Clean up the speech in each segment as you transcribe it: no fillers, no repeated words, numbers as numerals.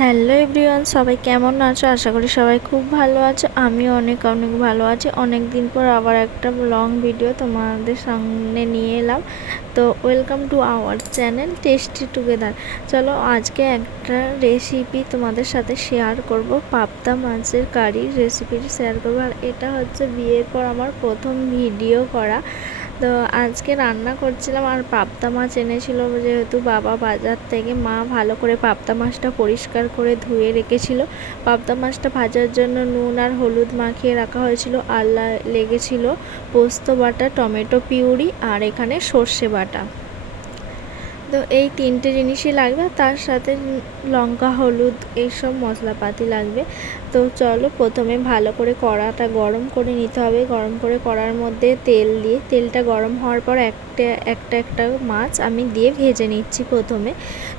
Hello everyone, সবাই কেমন আছো? আশা করি সবাই খুব ভালো আছো। আমি অনেক অনেক ভালো আছি। অনেক দিন পর আবার একটা লং ভিডিও তোমাদের সামনে নিয়ে এলাম। তো welcome to our channel tasty together. চলো আজকে একটা রেসিপি তোমাদের সাথে শেয়ার করব, পাবদা মাছের কারির রেসিপিটি শেয়ার করবো। আর এটা হচ্ছে বিয়ের পর আমার প্রথম ভিডিও করা। তো আজকে রান্না করছিলাম, আর পাবদা মাছ এনেছিল যেহেতু বাবা বাজার থেকে। মা ভালো করে পাবদা মাছটা পরিষ্কার করে ধুয়ে রেখেছিল। পাবদা মাছটা ভাজার জন্য নুন আর হলুদ মাখিয়ে রাখা হয়েছিল। আর লেগেছিল পোস্ত বাটা, টমেটো পিউরি আর এখানে সর্ষে বাটা। তো এই তিনটে জিনিসই লাগবে, তার সাথে লঙ্কা হলুদ এইসব মশলাপাতি লাগবে। তো চলো প্রথমে ভালো করে কড়াটা গরম করে নিতে হবে। গরম করে কড়ার মধ্যে তেল দিয়ে, তেলটা গরম হওয়ার পর একটা মাছ আমি দিয়ে ভেজে নিচ্ছি প্রথমে।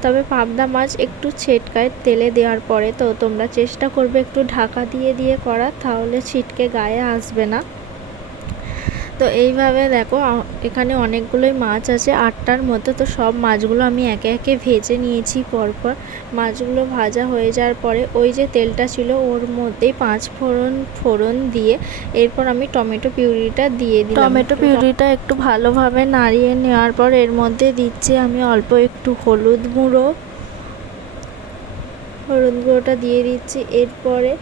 তবে পাবদা মাছ একটু ছেটকায় তেলে দেওয়ার পরে, তো তোমরা চেষ্টা করবে একটু ঢাকা দিয়ে দিয়ে করার, তাহলে ছিটকে গায়ে আসবে না। তো এইভাবে দেখো এখানে অনেকগুলোই মাছ আছে, 8টার মতো। তো সব মাছগুলো আমি একে একে ভেজে নিয়েছি পরপর। মাছগুলো ভাজা হয়ে যাওয়ার পরে ওই যে তেলটা ছিল ওর মধ্যেই 5 ফোড়ন দিয়ে এরপর আমি টমেটো পিউরিটা দিয়ে দিলাম। টমেটো পিউরিটা একটু ভালোভাবে নাড়িয়ে নেওয়ার পর এর মধ্যে দিচ্ছি আমি অল্প একটু হলুদ গুঁড়োটা দিয়ে দিচ্ছি। এরপরে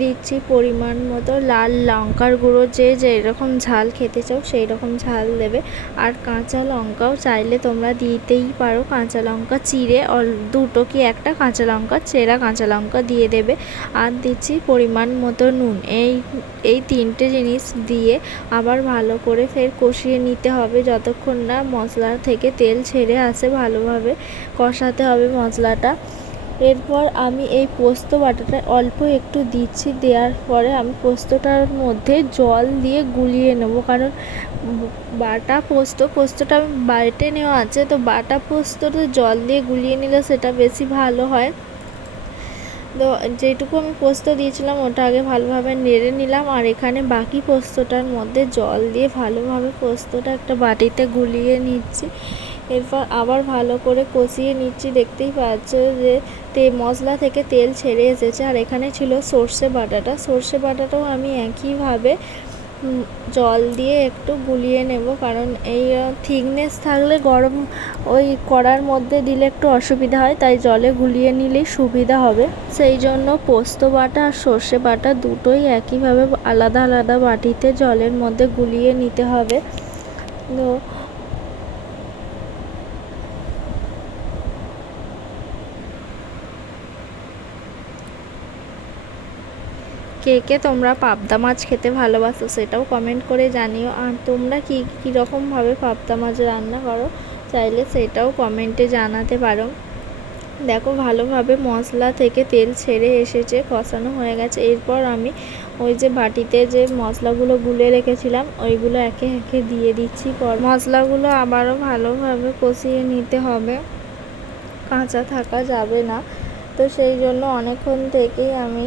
দিচ্ছি পরিমাণ মতো লাল লঙ্কার গুঁড়ো, যে যেরকম ঝাল খেতে চাও সেই রকম ঝাল দেবে। আর কাঁচা লঙ্কাও চাইলে তোমরা দিতেই পারো, কাঁচা লঙ্কা চিড়ে দুটো কি একটা কাঁচা লঙ্কা, চেরা কাঁচা লঙ্কা দিয়ে দেবে। আর দিচ্ছি পরিমাণ মতো নুন। এই তিনটে জিনিস দিয়ে আবার ভালো করে ফের কষিয়ে নিতে হবে যতক্ষণ না মশলা থেকে তেল ছেড়ে আসে। ভালোভাবে কষাতে হবে মশলাটা। এরপর আমি এই পোস্ত বাটাটা অল্প একটু দিচ্ছি। দেওয়ার পরে আমি পোস্তটার মধ্যে জল দিয়ে গুলিয়ে নেব, কারণ পোস্তটা বেটে নেওয়া আছে। তো বাটা পোস্তটা জল দিয়ে গুলিয়ে নিলে সেটা বেশি ভালো হয়। তো যেটুকু আমি পোস্ত দিয়েছিলাম ওটা আগে ভালোভাবে নেড়ে নিলাম, আর এখানে বাকি পোস্তটার মধ্যে জল দিয়ে ভালোভাবে পোস্তটা একটা বাটিতে গুলিয়ে নিচ্ছি। এরপর আবার ভালো করে কষিয়ে নিচ্ছি। দেখতেই পাচ্ছ যে মশলা থেকে তেল ছেড়ে এসেছে। আর এখানে ছিল সর্ষে বাটাটাও আমি একইভাবে জল দিয়ে একটু গুলিয়ে নেব, কারণ এই থিকনেস থাকলে গরম ওই কড়ার মধ্যে দিলে একটু অসুবিধা হয়, তাই জলে গুলিয়ে নিলেই সুবিধা হবে। সেই জন্য পোস্ত বাটা আর সর্ষে বাটা দুটোই একইভাবে আলাদা আলাদা বাটিতে জলের মধ্যে গুলিয়ে নিতে হবে। তো কে কে তোমরা পাবদা মাছ খেতে ভালোবাসো সেটাও কমেন্ট করে জানিও। আর তোমরা কীরকমভাবে পাবদা মাছ রান্না করো চাইলে সেটাও কমেন্টে জানাতে পারো। দেখো ভালোভাবে মশলা থেকে তেল ছেড়ে এসেছে, কষানো হয়ে গেছে। এরপর আমি ওই যে বাটিতে যে মশলাগুলো গুলে রেখেছিলাম ওইগুলো একে একে দিয়ে দিচ্ছি। পর মশলাগুলো আবারও ভালোভাবে কষিয়ে নিতে হবে, কাঁচা থাকা যাবে না। তো সেই জন্য অনেকক্ষণ থেকেই আমি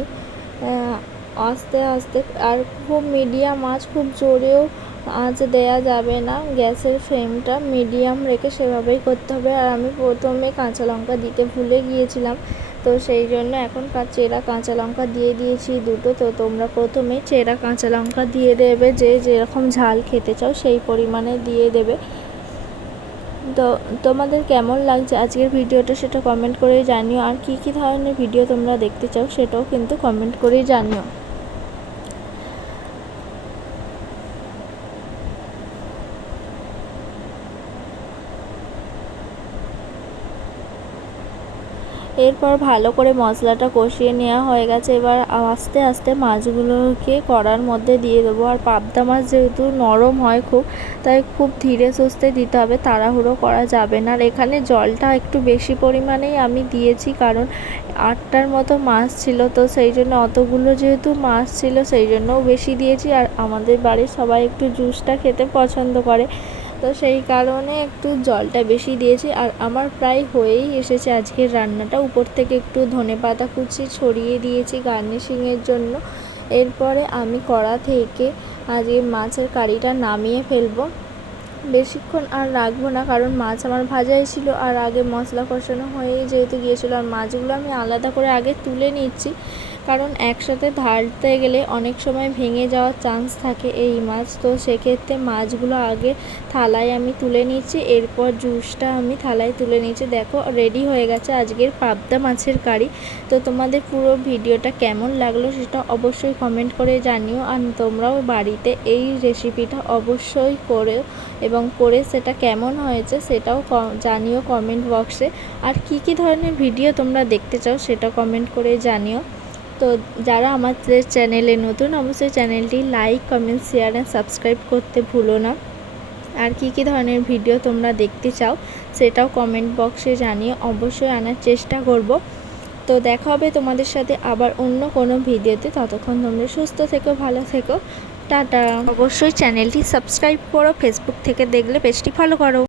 আস্তে আস্তে, আর খুব মিডিয়াম আঁচ, খুব জোরেও আঁচ দেয়া যাবে না। গ্যাসের ফ্লেমটা মিডিয়াম রেখে সেভাবেই করতে হবে। আর আমি প্রথমে কাঁচা লঙ্কা দিতে ভুলে গিয়েছিলাম, তো সেই জন্য এখন চেরা কাঁচা লঙ্কা দিয়ে দিয়েছি দুটো। তো তোমরা প্রথমে চেরা কাঁচা লঙ্কা দিয়ে দেবে, যে যেরকম ঝাল খেতে চাও সেই পরিমাণে দিয়ে দেবে। তো তোমাদের কেমন লাগছে আজকের ভিডিওটা সেটা কমেন্ট করে জানিও। আর কী ধরনের ভিডিও তোমরা দেখতে চাও সেটাও কিন্তু কমেন্ট করে জানিও। এরপর ভালো করে মশলাটা কষিয়ে নেওয়া হয়ে গেছে। এবার আস্তে আস্তে মাছগুলোকে কড়ার মধ্যে দিয়ে দেবো। আর পাবদা মাছ যেহেতু নরম হয় খুব, তাই খুব ধীরে সুস্থে দিতে হবে, তাড়াহুড়ো করা যাবে না। আর এখানে জলটা একটু বেশি পরিমাণেই আমি দিয়েছি, কারণ 8টার মতো মাছ ছিল, তো সেই জন্য অতগুলো যেহেতু মাছ ছিল সেই জন্যও বেশি দিয়েছি। আর আমাদের বাড়ির সবাই একটু জুসটা খেতে পছন্দ করে, তো সেই কারণে একটু জলটা বেশি দিয়েছি। আর আমার প্রায় হয়েই এসেছে আজকের রান্নাটা। উপর থেকে একটু ধনেপাতা কুচি ছড়িয়ে দিয়েছি গার্নিশিংয়ের জন্য। এরপরে আমি কড়া থেকে আজকে মাছের কারিটা নামিয়ে ফেলবো। বেশিক্ষণ আর রাখবো না, কারণ মাছ আমার ভাজাই ছিল আর আগে মশলা কষানো হয়েই যেহেতু গিয়েছিলো। আর মাছগুলো আমি আলাদা করে আগে তুলে নিচ্ছি, কারণ একসাথে ঢালতে গেলে অনেক সময় ভেঙে যাওয়ার চান্স থাকে এই মাছ। তো সেক্ষেত্রে মাছগুলো আগে থালায় আমি তুলে নিচ্ছি, এরপর জুসটা আমি থালায় তুলে নিচ্ছি। দেখো রেডি হয়ে গেছে আজকের পাবদা মাছের কারি। তো তোমাদের পুরো ভিডিওটা কেমন লাগলো সেটা অবশ্যই কমেন্ট করে জানিও। আর তোমরাও বাড়িতে এই রেসিপিটা অবশ্যই করো এবং করে সেটা কেমন হয়েছে সেটাও জানিও কমেন্ট বক্সে। আর কি ধরনের ভিডিও তোমরা দেখতে চাও সেটা কমেন্ট করে জানিও। তো যারা আমাদের চ্যানেলে নতুন অবশ্যই চ্যানেলটি like, comment, share and subscribe করতে ভুলো না। আর কি ধরনের ভিডিও তোমরা দেখতে চাও সেটাও কমেন্ট বক্সে জানিয়ে অবশ্যই আনার চেষ্টা করব। তো দেখা হবে তোমাদের সাথে আবার অন্য কোনো ভিডিওতে। ততক্ষণ তোমরা সুস্থ থেকো, ভালো থেকো, টাটা। অবশ্যই চ্যানেলটি সাবস্ক্রাইব করো, ফেসবুক থেকে দেখলে পেজটি ফলো করো।